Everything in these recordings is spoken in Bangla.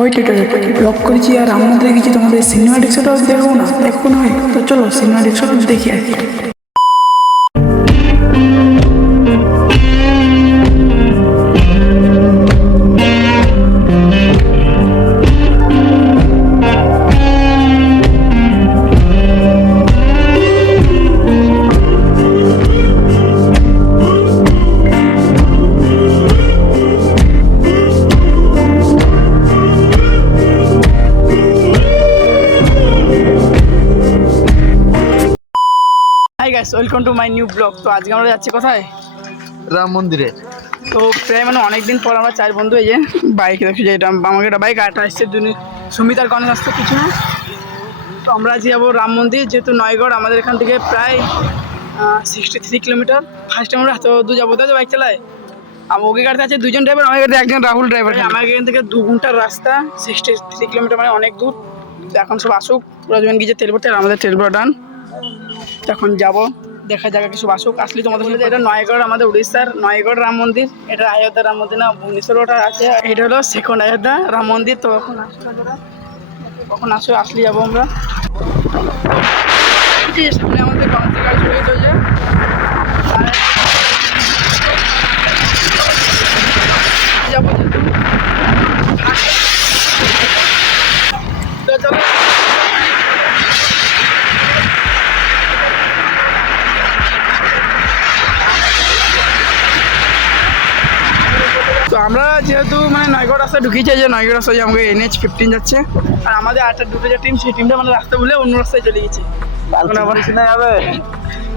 ওইটা ব্লগ করেছি আর আমাদের কিছু তোমাদের সিনেমাটিক শটও দেখো না দেখো না তো চলো সিনেমাটিক শট দেখি আর কি। Hi guys, welcome to my new blog. তো আজকে আমরা যাচ্ছি কোথায়? রাম মন্দিরে। তো প্রায় অনেকদিন পর আমরা চার বন্ধু এই যে বাইক দেখছি, যে এটা আমাকে একটা বাইক আটা আসছে সুমিত আর গণেশ আসছে পিছনে। তো আমরা আজকে যাবো রাম মন্দির, যেহেতু নয়গড় আমাদের এখান থেকে প্রায় 63 কিলোমিটার। ফার্স্ট টাইম আমরা তো যাবো, তাই বাইক চালায়। আর ওকে গাড়িতে আছে দুজন ড্রাইভার, আমার গাড়িতে একজন রাহুল ড্রাইভার। আমার এখান থেকে 2 ঘন্টার রাস্তা, 63 কিলোমিটার, মানে অনেক দূর। তো এখন সব আসুক, ওরা যখন গিয়ে তেল ভরতে, আর আমাদের তেল ভরা ডান। তখন যাবো, দেখা যাক কিছু আসুক। আসলে তোমাদের সাথে, এটা নয়গড়, আমাদের উড়িষ্যার নয়গড় রাম মন্দির। এটা অযোধ্যা রাম মন্দির না, ভুবনেশ্বর ওটা আছে। এটা হলো সেকেন্ড অযোধ্যা রাম মন্দির। তো কখন আসো, আসলে যাবো আমরা। সামনে আমাদের গণেশের গাড়ি চলে গেছে। যাবো চলো। তো আমরা যেহেতু নয়গড় রাস্তা ঢুকিয়েছি, যে নয়গড় রাস্তায় আমাকে NH-15 যাচ্ছে। আর আমাদের আটটা দুটো যে টিম, সেই টিমটা রাস্তা বলে অন্য রাস্তায় চলে গেছে। এখন আবার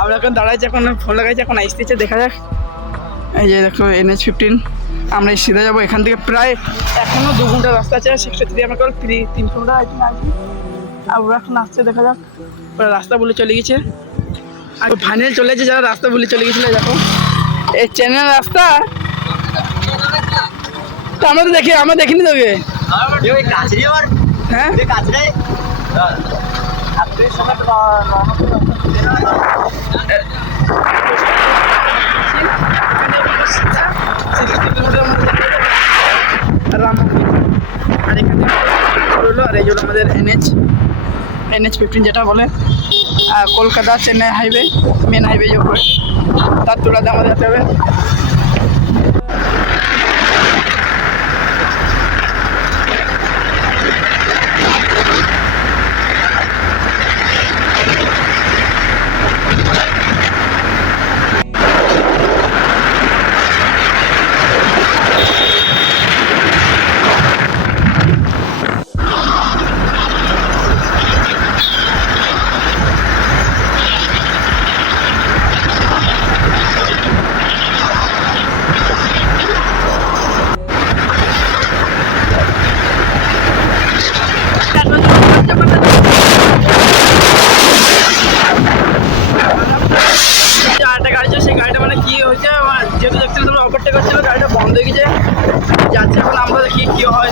আমরা এখন দাঁড়াইছি, এখন ফোন লাগাইছি, এখন আসতেছে, দেখা যাক। এই যে দেখো NH-15, আমরা সিধা যাবো এখান থেকে। প্রায় এখনো 2 ঘন্টা রাস্তা আছে। 63 আমরা কেবল 3 ঘন্টা আছি। আর ওরা এখন আসছে, দেখা যাক। ওরা রাস্তা বলে চলে গেছে, আর ফাইনাল চলে গেছে। যারা রাস্তা বলে চলে গেছিলো, দেখো এই চেন্নাই রাস্তা। তো আমরা তো আমরা দেখিনি তোকে। হ্যাঁ আর এখান থেকে হলো, আর এই জন্য আমাদের NH-15 যেটা বলে Kolkata Chennai highway, main highway যে উপরে, তার তোলাতে আমাদের যেতে হবে। যেহেতু দেখছিলাম তোমরা ওভারটেক করছিল, গাড়িটা বন্ধ হয়ে গেছে, যাচ্ছে। এখন আমরা দেখি কি হয়।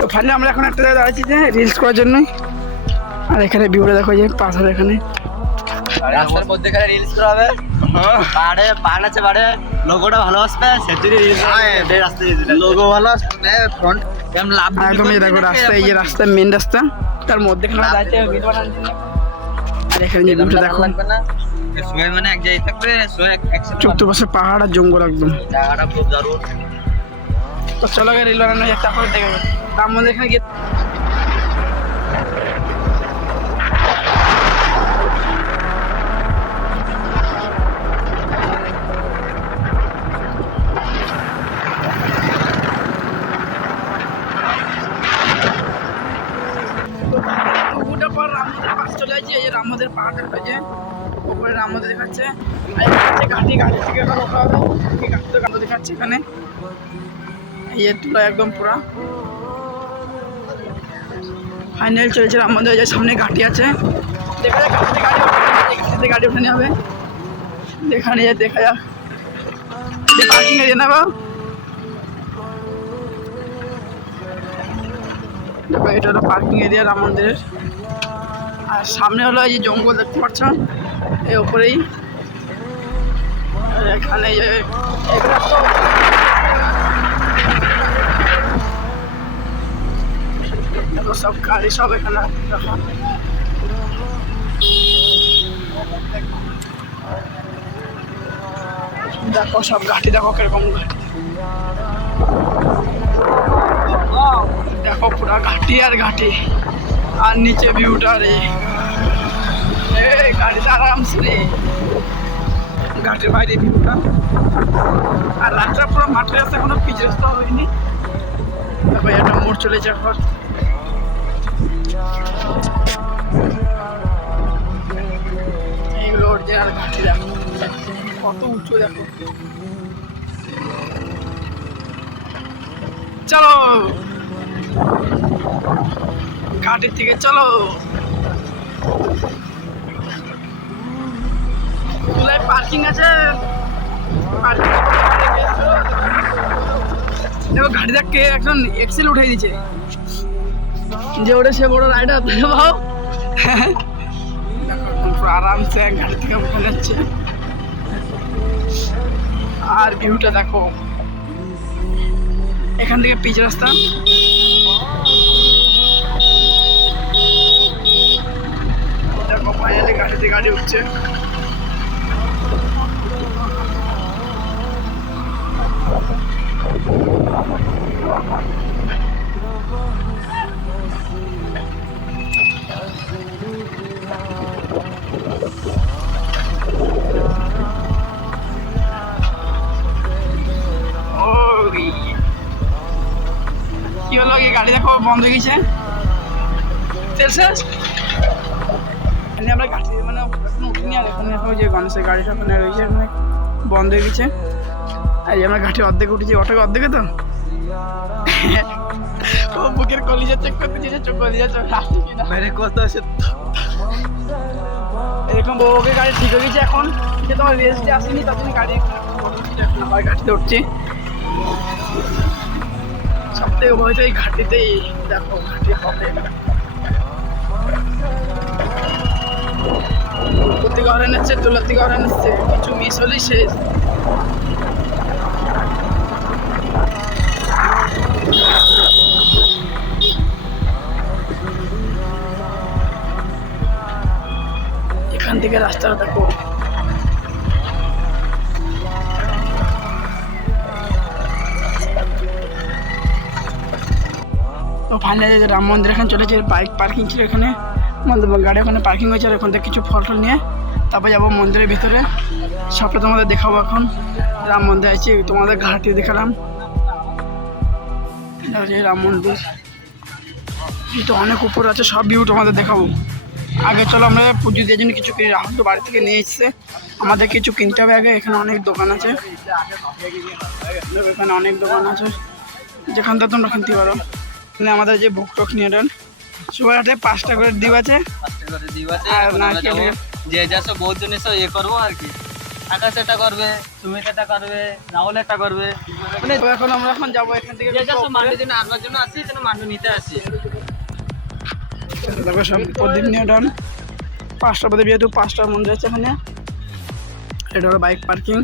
তো ফাইনালি আমরা এখন একটা জায়গায় দাঁড়াচ্ছি যে রিলস করার জন্যই। আর এখানে ভিউটা দেখো, যে পাথর এখানে রাস্তার মধ্যে এখানে রিলস করা হবে। পাহাড়ে পাহাড় আছে, পাহাড়ে লোগোটা ভালো আসবে, সেজুরি রিলস রাস্তা লোগো ভালো আসবে। ফ্রন্ট একদম এই দেখো রাস্তা, এই যে রাস্তা, মেন রাস্তা, তার মধ্যে এখানে যাচ্ছে ভিডিও বানানোর জন্য। আর এখানে যে ভিউটা দেখো, লাগবে না সবাই এক জায়গায় থাকবে, সবাই একসাথে। চতুর্পাশে পাহাড় আর জঙ্গল, একদম জায়গাটা খুব দারুণ। তো চলো রিল বানানো যাক, তারপরে দেখে যাবে। তার মধ্যে এখানে গিয়ে চলে যাচ্ছি। এই যে রামদের পাহাড়টা হয়েছে, উপরে রামদের দেখাচ্ছে। আর ঘাটি থেকে রোকা হবে, ঘাটি তো গান দেখাচ্ছে এখানে। এই যে তুলা একদম পুরা ফাইনাল চলেছে রামদের। যে সামনে ঘাটি আছে, দেখা যাক ঘাটিতে গাড়ি ওঠানো হবে। দেখা যাক পার্কিং এরিয়া না বা তারপর এটা হলো পার্কিং এরিয়া রাম মন্দিরের। আর সামনে হলো এই যে জঙ্গল দেখতে পাচ্ছ, এই ওপরেই। আর এখানে যে দেখো সব গাড়ি সব এখানে দেখো। দেখো সব ঘাটি, দেখো কিরকম ঘাটি, দেখো পুরা ঘাটি আর ঘাটি। আর নিচে ভিউটা রে, গাড়িতে আরামসে ঘাটের বাইরে ভিউটা। আর রাস্তা পুরো মাঠের রাস্তা, কোনো পিচ রাস্তা হয়নি। তারপর একটা মোড় চলেছে এখন। এইগুলো অরিজিনাল ঘাটি, দেখো কত উঁচু, দেখো। চলো ঘাটের থেকে চলো। তুলায় পার্কিং আছে, দেখো গাড়ি দেখে একজন এক্সেল উঠে দিচ্ছে, যে ওটা সে বড় রাইডার ভাও। দেখো আরামসে গাড়ি থেকে উঠে যাচ্ছে। আর ভিউটা দেখো, এখান থেকে পিচ রাস্তা। দেখো ফাইনালি গাড়িতে গাড়ি উঠছে। কি হলো, এই গাড়ি দেখো বন্ধ হয়ে গেছে। আমরা গাড়ি মানে এখন উঠিনি, আর এখানে দেখো যে গণেশের গাড়িটা ওখানে রয়েছে, এখানে বন্ধ হয়ে গেছে। আর আমরা ঘাটে অর্ধেক উঠেছি, অটোকে অর্ধেকে তো ও বুকের কলিজা চেক করতে চেয়েছে, চোখ কলিজা চোখ আসছে কিনা মেরে কত আছে। এরকম ওকে গাড়ি ঠিক হয়ে গেছে এখন, যে তোমার রেস্টে আসেনি, তার জন্য গাড়ি আবার গাড়িতে উঠছি। সব থেকে ভয় তো এই ঘাটিতেই, দেখো ঘাটি হবে উপর থেকে হরে নিচ্ছে, তোলার থেকে হরে নিচ্ছে, কিছু মিস হলেই শেষ। এখান থেকে রাস্তাটা দেখো, ফাইনালি রাম মন্দির এখানে চলেছে। বাইক পার্কিং ছিল এখানে, গাড়ি ওখানে পার্কিং হয়েছে। আর ওখান থেকে কিছু ফল টল নিয়ে তারপর যাবো মন্দিরের ভিতরে, সবটা তোমাদের দেখাবো। এখন রাম মন্দির আছে, তোমাদের ঘাটি দেখালাম। রাম মন্দির তো অনেক উপর আছে, সব ভিউ তোমাদের দেখাবো। আগে চলো আমরা পুজো দিয়ে জন্য কিছু কিনি। রাহুল তো বাড়ি থেকে নিয়ে এসছে, আমাদের কিছু কিনতে হবে আগে। এখানে অনেক দোকান আছে, এখানে অনেক দোকান আছে, যেখান থেকে তোমরা কিনতে পারো। আমাদের যে বুক টক নিয়ে নেন, সবার হাতে 5টা করে ডিপ আছে। আর না যে যা সব বহুত জিনিস ইয়ে করবো আর কি। আকাশ এটা করবে, সুমিত এটা করবে, রাহুল এটা করবে। মানে এখন আমরা এখন যাবো এখান থেকে, যে যা সব মান্ডুর জন্য আসবার জন্য আসি, যেন মান্ডু নিতে আসি। দেখো সব প্রদীপ নিয়ে ডান। 5টা প্রদীপ, যেহেতু 5টা মন্দির আছে এখানে। এটা হলো বাইক পার্কিং।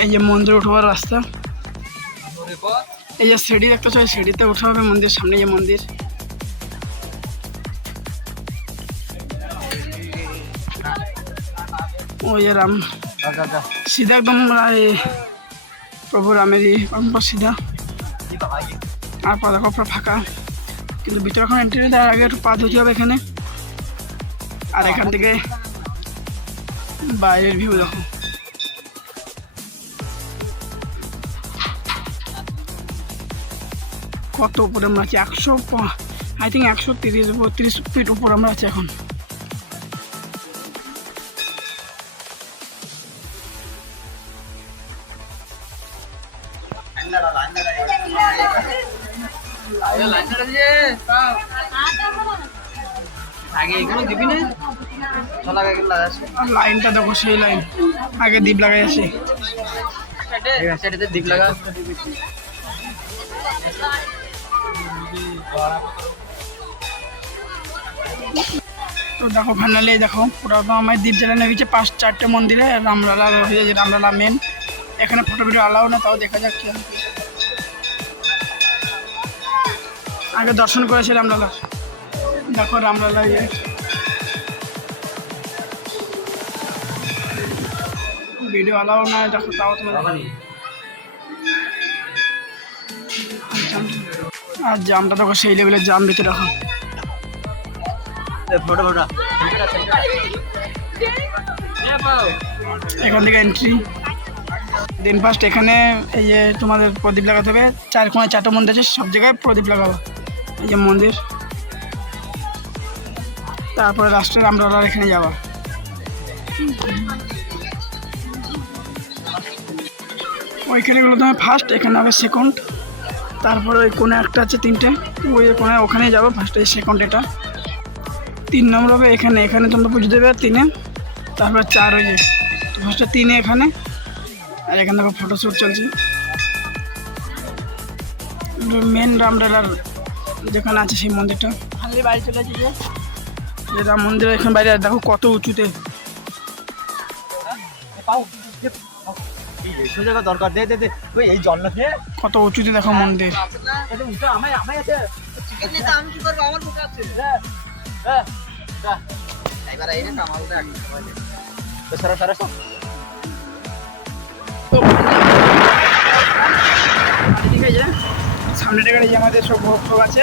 এই যে মন্দির উঠবার রাস্তা, এই যে সিঁড়ি দেখতেছো, এই সিঁড়িতে উঠে হবে মন্দির সামনে। যে মন্দির ওই যে রাম সিধা একদম প্রভু রামেরই সিধা। আর পা দেখো পুরো ফাঁকা, কিন্তু ভিতরে এখন এন্ট্রি দেওয়ার আগে একটু পা ধুতে হবে এখানে। আর এখান থেকে বাইরের ভিউ দেখো, কত উপরে আমরা আছি। 130-32 ফিট উপর আমরা আছি এখন। লাইনটা দেখো, সেই লাইন আগে দ্বীপ লাগাই আসি। দ্বীপ লাগা তো দেখো ফাইনালি দেখো পুরো আমার দ্বীপ জ্বালানো হয়েছে 5-4টে মন্দিরে। রামলালা রয়েছে, রামলালা মেন। এখানে ফটো ভিডিও অ্যালাউ না, তাও দেখা যাক কি আর কি। আগে দর্শন করেছি রামলালা। দেখো রামলালা ইয়ে ভিডিও অ্যালাউ না, দেখো তাও তোমার। আর জামটা দেখো সেই লেভেলের জাম দিতে দেখো। ফটো ফটো এখান থেকে এন্ট্রি দেন ফার্স্ট এখানে এই যে তোমাদের প্রদীপ লাগাতে হবে। 4 কোণায় 4টে মন্দির আছে, সব জায়গায় প্রদীপ লাগাবো। এই যে মন্দির, তারপরে রাষ্ট্রের আমরা এখানে যাবো। ওইখানে গেলো তোমার ফার্স্ট, এখানে হবে সেকেন্ড, তারপরে ওই কোণে একটা আছে 3টে, ওই কোণে ওখানে যাবো ফার্স্ট। এই সেকেন্ড এটা 3 নম্বর হবে এখানে। এখানে তোমরা পুজো দেবে 3-এ, তারপরে 4 ওই যে ফার্স্টে 3-এ এখানে। আর এখানে দেখো ফটোশ্যুট চলছে। মেন রামলালার যেখানে আছে সেই মন্দিরটা। খালি বাড়ি চলে আসছে যে রাম মন্দির এখানে বাইরে দেখো কত উঁচুতে। দরকার দে দে দে ওই এই জল না খেয়ে কত উঁচুতে দেখো মন্দির। ঠিক আছে, সামনে টাকা আমাদের সব ভোগ আছে।